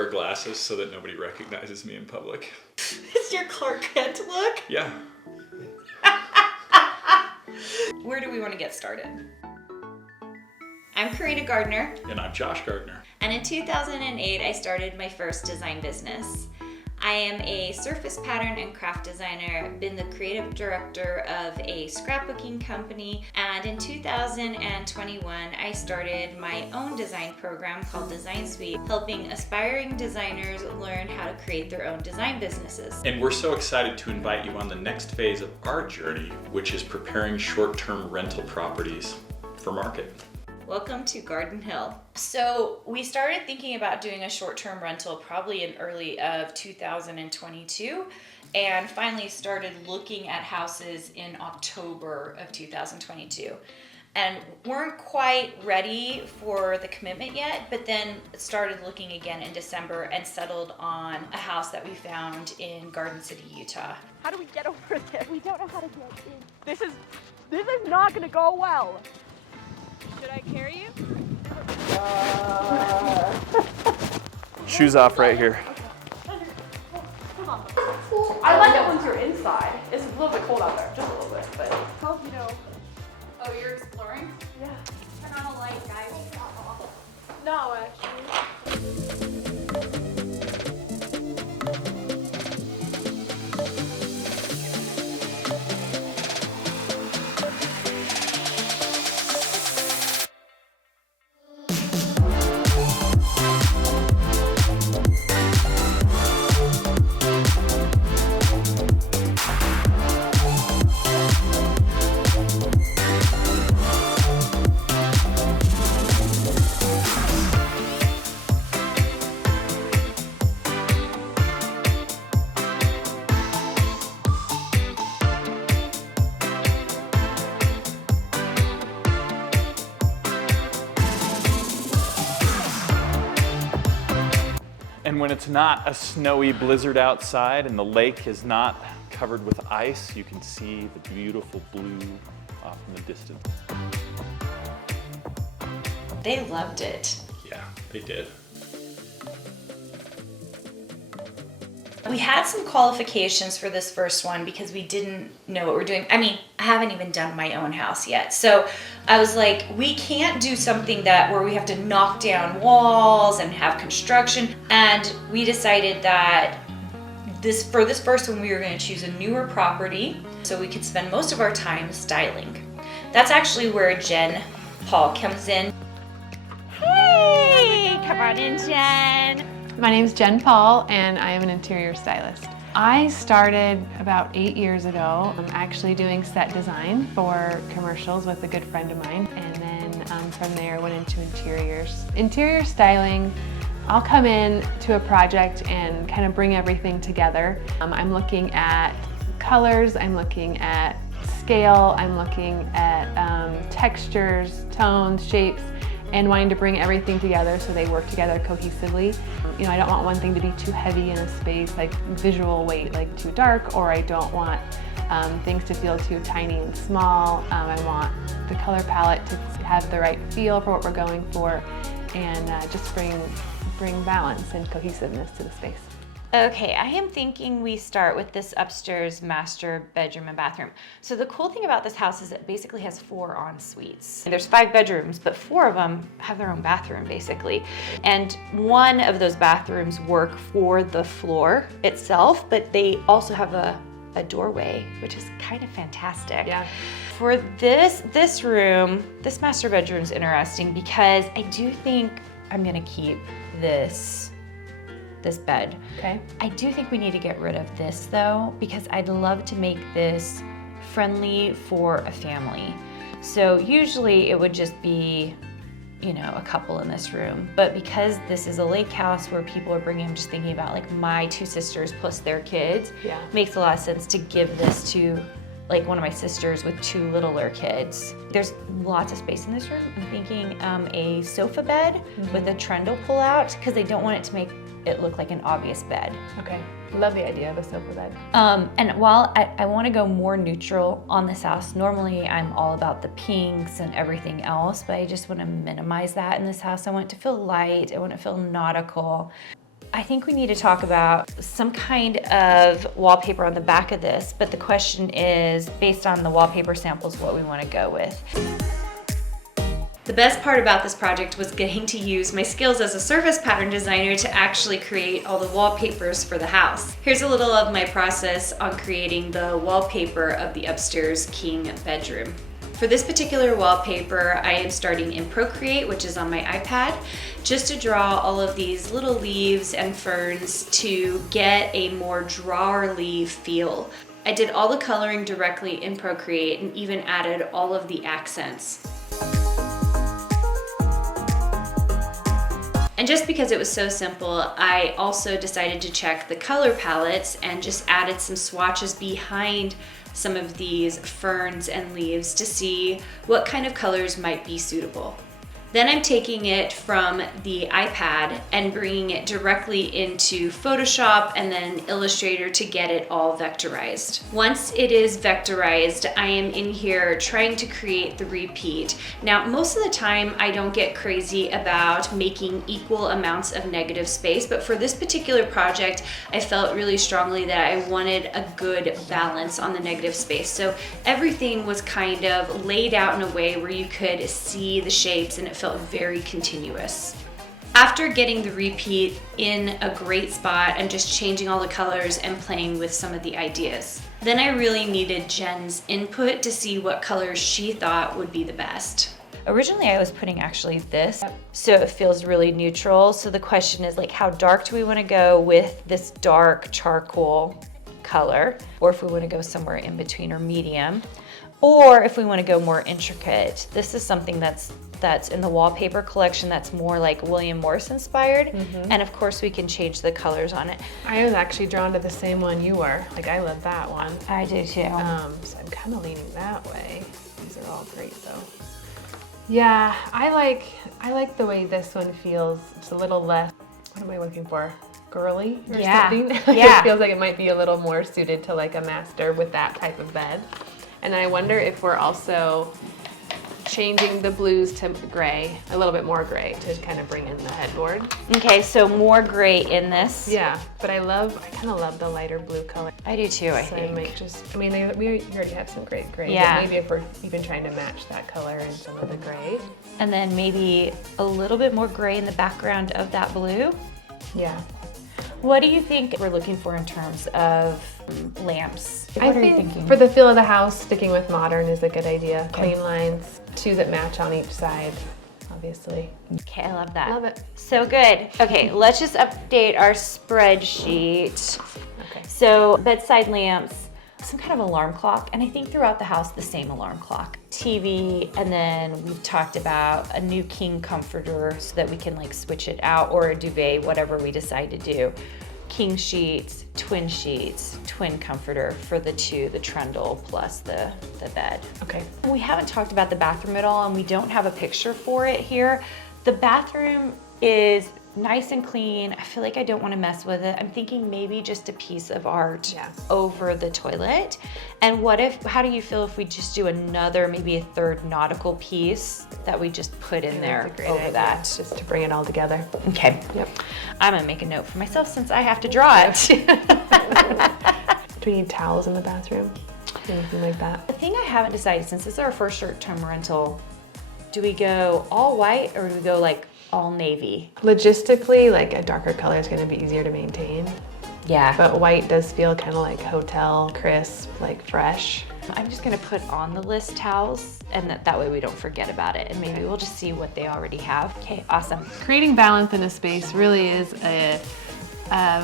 wear glasses so that nobody recognizes me in public. It's your Clark Kent look? Yeah. Where do we want to get started? I'm Carina Gardner. And I'm Josh Gardner. And in 2008, I started my first design business. I am a surface pattern and craft designer. I've been the creative director of a scrapbooking company. And in 2021, I started my own design program called Design Suite, helping aspiring designers learn how to create their own design businesses. And we're so excited to invite you on the next phase of our journey, which is preparing short-term rental properties for market. Welcome to Garden Hill. So we started thinking about doing a short-term rental probably in early of 2022 and finally started looking at houses in October of 2022. And weren't quite ready for the commitment yet, but then started looking again in December and settled on a house that we found in Garden City, Utah. How do we get over there? We don't know how to get in. This is not gonna go well. Should I carry you? Shoes off right here. I like it once you're inside. It's a little bit cold out there, just a little bit, but hope you know. Oh, you're exploring? Yeah. Turn on a light, guys. No, actually. And when it's not a snowy blizzard outside and the lake is not covered with ice, you can see the beautiful blue off in the distance. They loved it. Yeah, they did. We had some qualifications for this first one because we didn't know what we're doing. I mean, I haven't even done my own house yet. So I was like, we can't do something where we have to knock down walls and have construction. And we decided that for this first one, we were going to choose a newer property so we could spend most of our time styling. That's actually where Jen Paul comes in. Hey, come on in, Jen. My name is Jen Paul, and I am an interior stylist. I started about 8 years ago actually doing set design for commercials with a good friend of mine, and then from there went into interiors. Interior styling, I'll come in to a project and kind of bring everything together. I'm looking at colors, I'm looking at scale, I'm looking at textures, tones, shapes, and wanting to bring everything together so they work together cohesively. You know, I don't want one thing to be too heavy in a space, like visual weight, like too dark, or I don't want things to feel too tiny and small. I want the color palette to have the right feel for what we're going for, and just bring balance and cohesiveness to the space. Okay, I am thinking we start with this upstairs master bedroom and bathroom. So the cool thing about this house is it basically has 4 en-suites. There's 5 bedrooms, but 4 of them have their own bathroom basically. And one of those bathrooms work for the floor itself, but they also have a doorway, which is kind of fantastic. Yeah. For this room, this master bedroom is interesting because I do think I'm gonna keep this bed. Okay. I do think we need to get rid of this though, because I'd love to make this friendly for a family. So usually it would just be, you know, a couple in this room. But because this is a lake house where people are bringing, I'm just thinking about like my 2 sisters plus their kids. Yeah. Makes a lot of sense to give this to like one of my sisters with 2 littler kids. There's lots of space in this room. I'm thinking a sofa bed with a trundle pull out because I don't want it to make it look like an obvious bed. Okay. Love the idea of a sofa bed. And while I want to go more neutral on this house, normally I'm all about the pinks and everything else, but I just want to minimize that in this house. I want it to feel light. I want it to feel nautical. I think we need to talk about some kind of wallpaper on the back of this, but the question is, based on the wallpaper samples, what we want to go with. The best part about this project was getting to use my skills as a surface pattern designer to actually create all the wallpapers for the house. Here's a little of my process on creating the wallpaper of the upstairs king bedroom. For this particular wallpaper, I am starting in Procreate, which is on my iPad, just to draw all of these little leaves and ferns to get a more drawerly feel. I did all the coloring directly in Procreate and even added all of the accents. And just because it was so simple, I also decided to check the color palettes and just added some swatches behind some of these ferns and leaves to see what kind of colors might be suitable. Then I'm taking it from the iPad and bringing it directly into Photoshop and then Illustrator to get it all vectorized. Once it is vectorized, I am in here trying to create the repeat. Now, most of the time I don't get crazy about making equal amounts of negative space, but for this particular project, I felt really strongly that I wanted a good balance on the negative space. So everything was kind of laid out in a way where you could see the shapes and it felt very continuous. After getting the repeat in a great spot and just changing all the colors and playing with some of the ideas, then I really needed Jen's input to see what colors she thought would be the best. Originally I was putting actually this, so it feels really neutral. So the question is like, how dark do we want to go with this dark charcoal color? Or if we want to go somewhere in between or medium, or if we want to go more intricate. This is something that's in the wallpaper collection that's more like William Morris inspired. And of course we can change the colors on it. I was actually drawn to the same one you were. Like, I love that one. I do too. So I'm kind of leaning that way. These are all great though. Yeah, I like the way this one feels. It's a little less, what am I looking for? Girly or something? Yeah. It feels like it might be a little more suited to like a master with that type of bed. And I wonder if we're also changing the blues to gray, a little bit more gray to kind of bring in the headboard. Okay, so more gray in this. Yeah, but I kind of love the lighter blue color. I do too, I So think. I might just, I mean, we already have some great gray, Yeah. but maybe if we're even trying to match that color in some of the gray. And then maybe a little bit more gray in the background of that blue. Yeah. What do you think we're looking for in terms of lamps? What I are you think thinking? for the feel of the house, sticking with modern is a good idea. Clean lines, two that match on each side, obviously. Okay, I love that. Love it. So good. Okay, let's just update our spreadsheet. Okay. So bedside lamps, some kind of alarm clock, and I think throughout the house the same alarm clock. TV, and then we've talked about a new king comforter so that we can like switch it out, or a duvet, whatever we decide to do. King sheets, twin comforter for the two, the trundle plus the bed. Okay. We haven't talked about the bathroom at all, and we don't have a picture for it here. The bathroom is nice and clean. I feel like I don't want to mess with it. I'm thinking maybe just a piece of art over the toilet. And how do you feel if we just do another, maybe a third nautical piece that we just put in there That's a great over idea, that? just to bring it all together. Okay. Yep. I'm gonna make a note for myself since I have to draw it. Do we need towels in the bathroom? Anything like that? The thing I haven't decided, since this is our first short-term rental, do we go all white or do we go like all navy? Logistically, like a darker color is going to be easier to maintain. Yeah. But white does feel kind of like hotel, crisp, like fresh. I'm just gonna put on the list towels, and that way we don't forget about it, and maybe we'll just see what they already have. Okay, awesome. Creating balance in a space really is a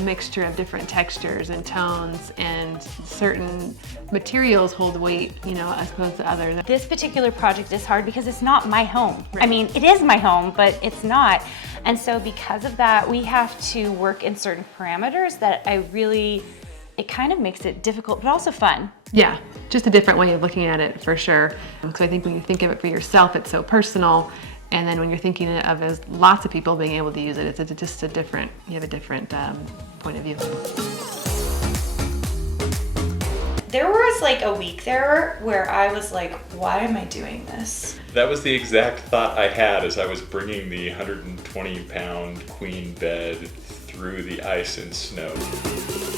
mixture of different textures and tones, and certain materials hold weight, as opposed to others. This particular project is hard because it's not my home. Right. I mean, it is my home, but it's not. And so because of that, we have to work in certain parameters that it kind of makes it difficult, but also fun. Yeah, just a different way of looking at it for sure. So I think when you think of it for yourself, it's so personal. And then when you're thinking of it as lots of people being able to use it, it's just you have a different point of view. There was like a week there where I was like, why am I doing this? That was the exact thought I had as I was bringing the 120-pound queen bed through the ice and snow.